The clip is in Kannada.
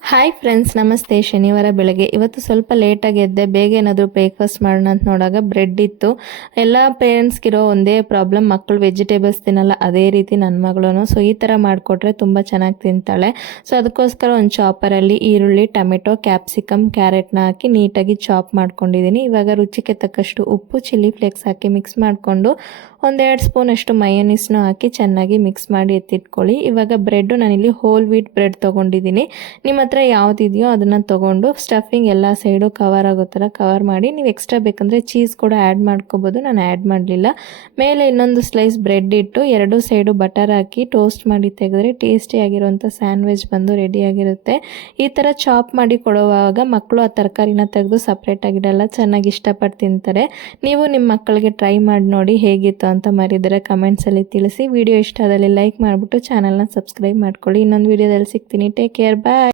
ಹಾಯ್ ಫ್ರೆಂಡ್ಸ್, ನಮಸ್ತೆ. ಶನಿವಾರ ಬೆಳಗ್ಗೆ ಇವತ್ತು ಸ್ವಲ್ಪ ಲೇಟಾಗಿ ಎದ್ದೆ. ಬೇಗ ಏನಾದರೂ ಬ್ರೇಕ್ಫಾಸ್ಟ್ ಮಾಡೋಣ ಅಂತ ನೋಡಾಗ ಬ್ರೆಡ್ ಇತ್ತು. ಎಲ್ಲ ಪೇರೆಂಟ್ಸ್ಗಿರೋ ಒಂದೇ ಪ್ರಾಬ್ಲಮ್, ಮಕ್ಕಳು ವೆಜಿಟೇಬಲ್ಸ್ ತಿನ್ನಲ್ಲ. ಅದೇ ರೀತಿ ನನ್ನ ಮಗಳೂ. ಸೊ ಈ ಥರ ಮಾಡಿಕೊಟ್ರೆ ತುಂಬ ಚೆನ್ನಾಗಿ ತಿಂತಾಳೆ. ಸೊ ಅದಕ್ಕೋಸ್ಕರ ಒಂದು ಚಾಪರಲ್ಲಿ ಈರುಳ್ಳಿ, ಟೊಮೆಟೊ, ಕ್ಯಾಪ್ಸಿಕಮ್, ಕ್ಯಾರೆಟ್ನ ಹಾಕಿ ನೀಟಾಗಿ ಚಾಪ್ ಮಾಡ್ಕೊಂಡಿದ್ದೀನಿ. ಇವಾಗ ರುಚಿಗೆ ತಕ್ಕಷ್ಟು ಉಪ್ಪು, ಚಿಲ್ಲಿ ಫ್ಲೇಕ್ಸ್ ಹಾಕಿ ಮಿಕ್ಸ್ ಮಾಡಿಕೊಂಡು 1-2 ಸ್ಪೂನಷ್ಟು ಮಯೋನೀಸ್ನು ಹಾಕಿ ಚೆನ್ನಾಗಿ ಮಿಕ್ಸ್ ಮಾಡಿ ಎತ್ತಿಟ್ಕೊಳ್ಳಿ. ಇವಾಗ ಬ್ರೆಡ್ಡು ನಾನಿಲ್ಲಿ ಹೋಲ್ ವೀಟ್ ಬ್ರೆಡ್ ತೊಗೊಂಡಿದ್ದೀನಿ. ನಿಮ್ಮ ಹತ್ರ ಯಾವುದಿದೆಯೋ ಅದನ್ನು ತೊಗೊಂಡು ಸ್ಟಫಿಂಗ್ ಎಲ್ಲ ಸೈಡು ಕವರ್ ಆಗೋ ಥರ ಕವರ್ ಮಾಡಿ. ನೀವು ಎಕ್ಸ್ಟ್ರಾ ಬೇಕಂದರೆ ಚೀಸ್ ಕೂಡ ಆ್ಯಡ್ ಮಾಡ್ಕೋಬೋದು. ನಾನು ಆ್ಯಡ್ ಮಾಡಲಿಲ್ಲ. ಮೇಲೆ ಇನ್ನೊಂದು ಸ್ಲೈಸ್ ಬ್ರೆಡ್ ಇಟ್ಟು 2 ಸೈಡು ಬಟರ್ ಹಾಕಿ ಟೋಸ್ಟ್ ಮಾಡಿ ತೆಗೆದ್ರೆ ಟೇಸ್ಟಿಯಾಗಿರುವಂಥ ಸ್ಯಾಂಡ್ವಿಚ್ ಬಂದು ರೆಡಿಯಾಗಿರುತ್ತೆ. ಈ ಥರ ಚಾಪ್ ಮಾಡಿ ಕೊಡುವಾಗ ಮಕ್ಕಳು ಆ ತರಕಾರಿನ ತೆಗೆದು ಸಪ್ರೇಟಾಗಿಡಲ್ಲ, ಚೆನ್ನಾಗಿ ಇಷ್ಟಪಟ್ಟು ತಿಂತಾರೆ. ನೀವು ನಿಮ್ಮ ಮಕ್ಕಳಿಗೆ ಟ್ರೈ ಮಾಡಿ ನೋಡಿ ಹೇಗಿತ್ತು ಅಂತ ಮರಿದರೆ ಕಮೆಂಟ್ಸಲ್ಲಿ ತಿಳಿಸಿ. ವಿಡಿಯೋ ಇಷ್ಟ ಆದಲ್ಲಿ ಲೈಕ್ ಮಾಡಿಬಿಟ್ಟು ಚಾನಲ್ನ ಸಬ್ಸ್ಕ್ರೈಬ್ ಮಾಡ್ಕೊಳ್ಳಿ. ಇನ್ನೊಂದು ವಿಡಿಯೋದಲ್ಲಿ ಸಿಗ್ತೀನಿ. ಟೇಕ್ ಕೇರ್, ಬಾಯ್.